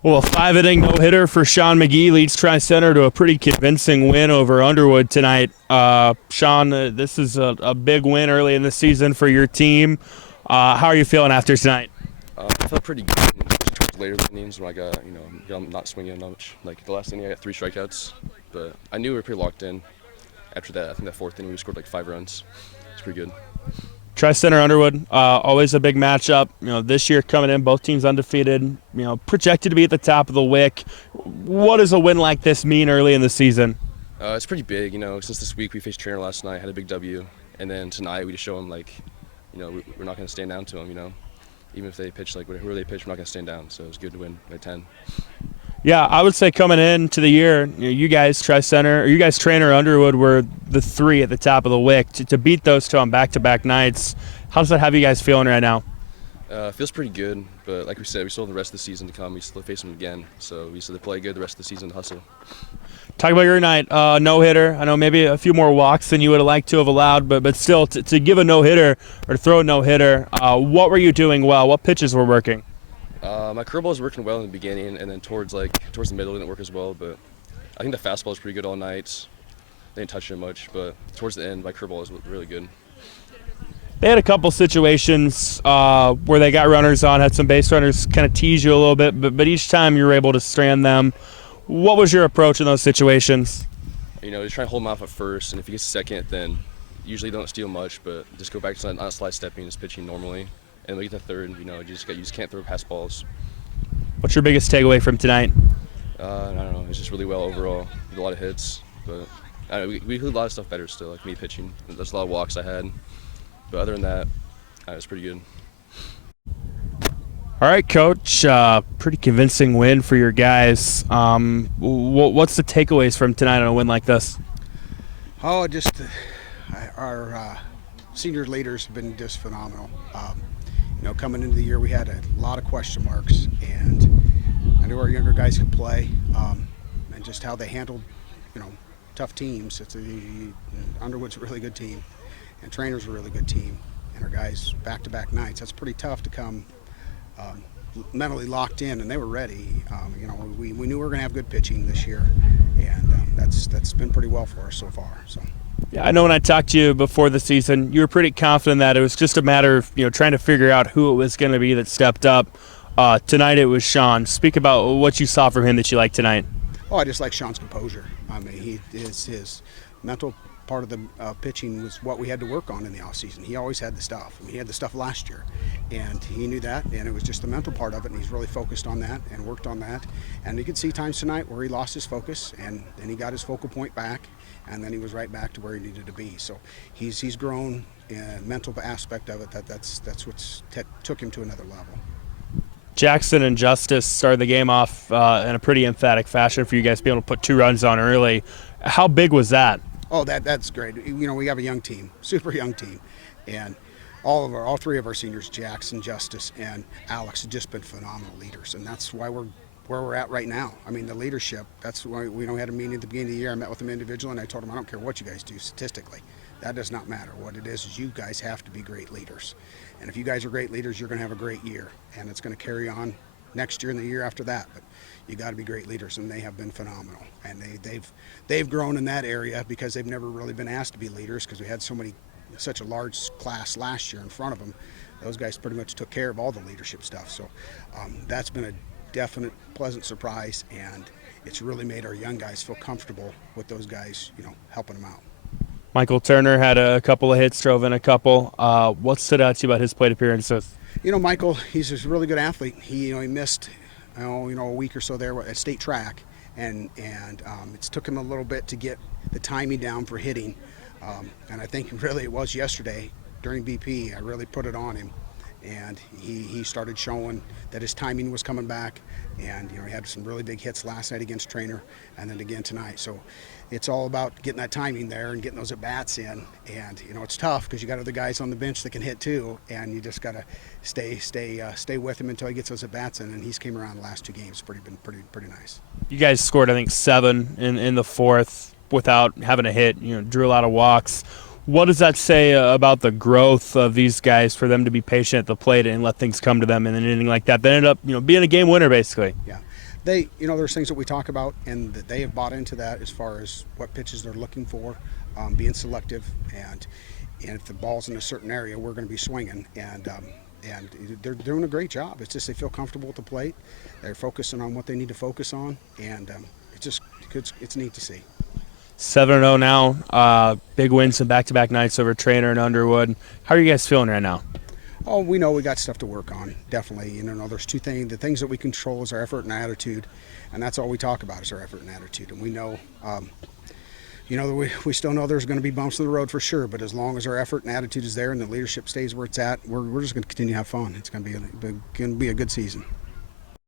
Well, a 5 inning no-hitter for Sean McGee leads Tri-Center to a pretty convincing win over Underwood tonight. Sean, this is a big win early in the season for your team. How are you feeling after tonight? I felt pretty good towards later innings when I got, I'm not swinging much. Like the last inning, I got 3 strikeouts, but I knew we were pretty locked in. After that, I think that fourth inning, we scored like 5 runs. It's pretty good. Tri-Center Underwood, always a big matchup. This year coming in, both teams undefeated. Projected to be at the top of the WIC. What does a win like this mean early in the season? It's pretty big, since this week we faced Trainer last night, had a big W, and then tonight we just show them we're not going to stand down to them, Even if they pitch whoever they pitch, we're not going to stand down. So it was good to win by 10. Yeah, I would say coming into the year, you guys, Tri-Center, or you guys, Trainer, Underwood, were the three at the top of the WIC. To beat those two on back-to-back nights, how does that have you guys feeling right now? Feels pretty good, but like we said, we still have the rest of the season to come. We still face them again, so we still play good the rest of the season to hustle. Talk about your night, no-hitter. I know maybe a few more walks than you would have liked to have allowed, but still, to give a no-hitter or throw a no-hitter, what were you doing well? What pitches were working? My curveball was working well in the beginning, and then towards the middle it didn't work as well. But I think the fastball was pretty good all night. They didn't touch it much, but towards the end, my curveball was really good. They had a couple situations where they got runners on, had some base runners kind of tease you a little bit, but each time you were able to strand them. What was your approach in those situations? Just try to hold them off at first, and if he gets second, then usually don't steal much, but just go back to not slide stepping, just pitching normally. And we get to third, you just can't throw past balls. What's your biggest takeaway from tonight? I don't know. It's just really well overall. A lot of hits, but I don't know, we did a lot of stuff better still, like me pitching. There's a lot of walks I had, but other than that, it was pretty good. All right, Coach. Pretty convincing win for your guys. What's the takeaways from tonight on a win like this? Oh, our senior leaders have been just phenomenal. Coming into the year, we had a lot of question marks, and I knew our younger guys could play, and just how they handled, tough teams. Underwood's a really good team, and Trainer's a really good team, and our guys back-to-back nights. That's pretty tough to come mentally locked in, and they were ready. We knew we were going to have good pitching this year, and that's been pretty well for us so far. So. Yeah, I know when I talked to you before the season, you were pretty confident that it was just a matter of trying to figure out who it was going to be that stepped up. Tonight it was Sean. Speak about what you saw from him that you liked tonight. Oh, I just like Sean's composure. I mean, his mental part of the pitching was what we had to work on in the offseason. He always had the stuff. I mean, he had the stuff last year, and he knew that, and it was just the mental part of it, and he's really focused on that and worked on that. And you could see times tonight where he lost his focus, and then he got his focal point back, and then he was right back to where he needed to be. So he's grown in the mental aspect of it. That's what's took him to another level. Jackson and Justice started the game off in a pretty emphatic fashion for you guys to be able to put 2 runs on early. How big was that? Oh, that's great. We have a young team, super young team, and all 3 of our seniors, Jackson, Justice, and Alex, have just been phenomenal leaders, and that's why we're where we're at right now. I mean, the leadership. That's why we had a meeting at the beginning of the year. I met with them individually, and I told them I don't care what you guys do statistically. That does not matter. What it is you guys have to be great leaders, and if you guys are great leaders, you're going to have a great year, and it's going to carry on next year and the year after that. But you got to be great leaders, and they have been phenomenal. And they've grown in that area because they've never really been asked to be leaders because we had such a large class last year in front of them. Those guys pretty much took care of all the leadership stuff. So that's been a definite pleasant surprise, and it's really made our young guys feel comfortable with those guys, helping them out. Michael Turner had a couple of hits, drove in a couple. What stood out to you about his plate appearances? Michael, he's a really good athlete. He missed a week or so there at state track, and it's took him a little bit to get the timing down for hitting, and I think really it was yesterday during BP I really put it on him, and he started showing that his timing was coming back, and he had some really big hits last night against Trainer and then again tonight. So it's all about getting that timing there and getting those at bats in, and it's tough because you got other guys on the bench that can hit too, and you just got to stay with him until he gets those at bats in, and he's came around the last 2 games. Been pretty nice. You guys scored I think 7 in the 4th without having a hit. Drew a lot of walks. What does that say about the growth of these guys for them to be patient at the plate and let things come to them in an inning like that? They ended up being a game winner basically. Yeah, There's things that we talk about, and that they have bought into that as far as what pitches they're looking for, being selective, and if the ball's in a certain area, we're going to be swinging, and they're doing a great job. It's just they feel comfortable at the plate, they're focusing on what they need to focus on, and it's neat to see. 7-0 now. Big wins some back-to-back nights over Trainer and Underwood. How are you guys feeling right now? Oh, we know we got stuff to work on, definitely. There's two things. The things that we control is our effort and attitude, and that's all we talk about is our effort and attitude. And we know, we still know there's going to be bumps in the road for sure, but as long as our effort and attitude is there and the leadership stays where it's at, we're just going to continue to have fun. It's going to be a good season.